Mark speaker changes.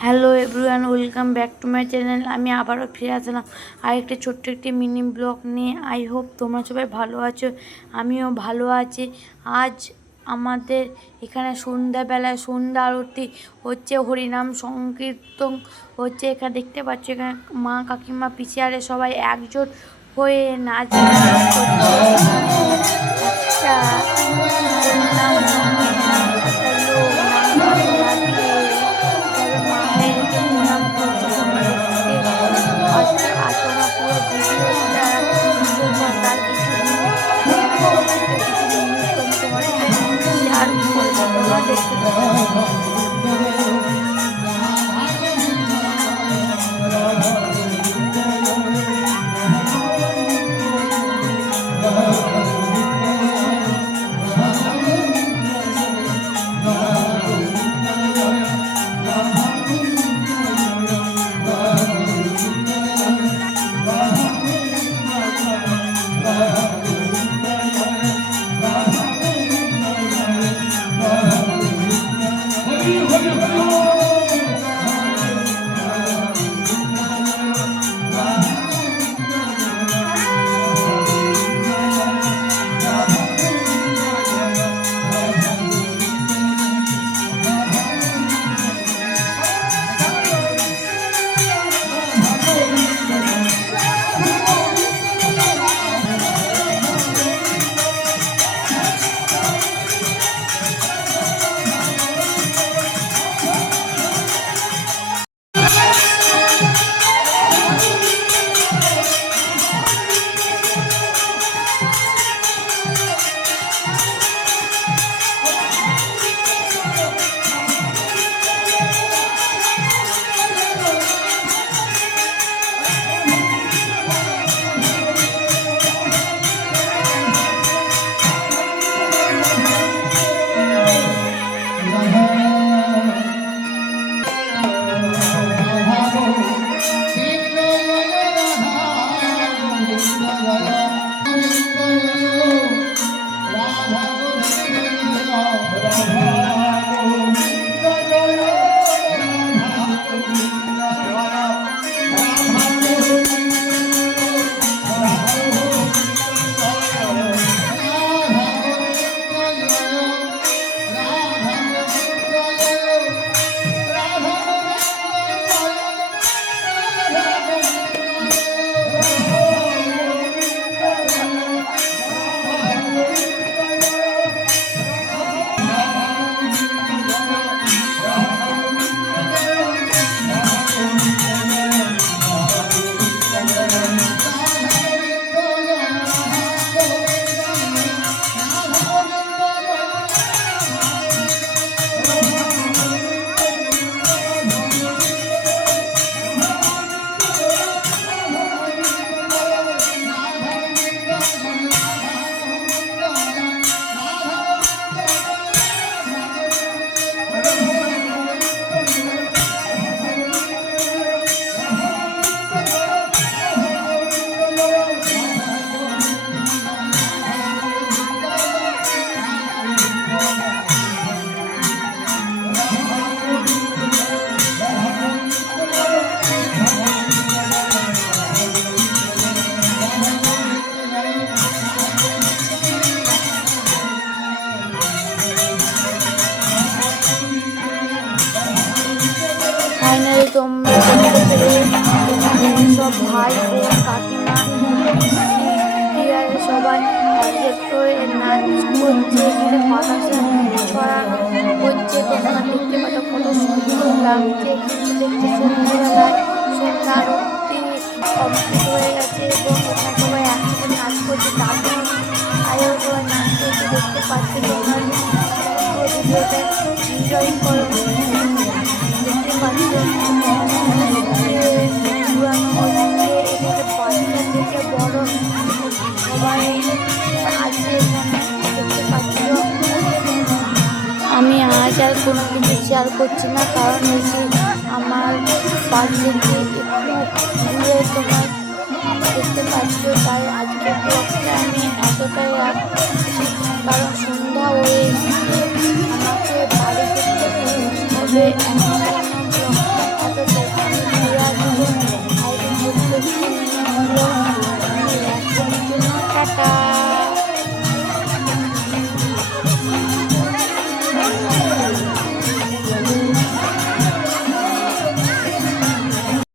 Speaker 1: Hello everyone welcome back to my channel আমি আবারও ফিরে আসলাম। আরেকটি ছোট্ট একটি মিনি ব্লগ নিয়ে। আই হোপ তোমরা সবাই ভালো আছো। আমিও ভালো আছি। আজ আমাদের এখানে সন্ধ্যাবেলায় সন্ধ্যা আরতি হচ্ছে, হরিনাম সংকীর্তন হচ্ছে। এখানে দেখতে পাচ্ছ, এখানে মা কাকিমা পিছিয়ে সবাই একজোট হয়ে নাচ। একটা তোমরা সব ভাই কাকিমা সবাই নাচ করছে এখানে বাতাসে ছড়ানো দেখতে পাচ্ছ কত সুন্দর লাগছে, দেখতে সন্ধ্যেবেলায় সন্ধ্যা আরতি কমপ্লিট হয়ে গেছে এবং সবাই একসাথে নাচ করছে দারুণ আয়ো সবাই নাচ করছে, দেখতে পাচ্ছি দেখতে পাচ্ছ আজ আর কোনো কিছু শেয়ার করছি না, কারণ হচ্ছে আমার পাশ থেকে একটু তোমার দেখতে পাচ্ছ, তাই আজকে ব্লগটা আমি এতটাই রাখছি কারণ সন্ধ্যা হয়ে এসেছে, আমাকে বাড়ি হবে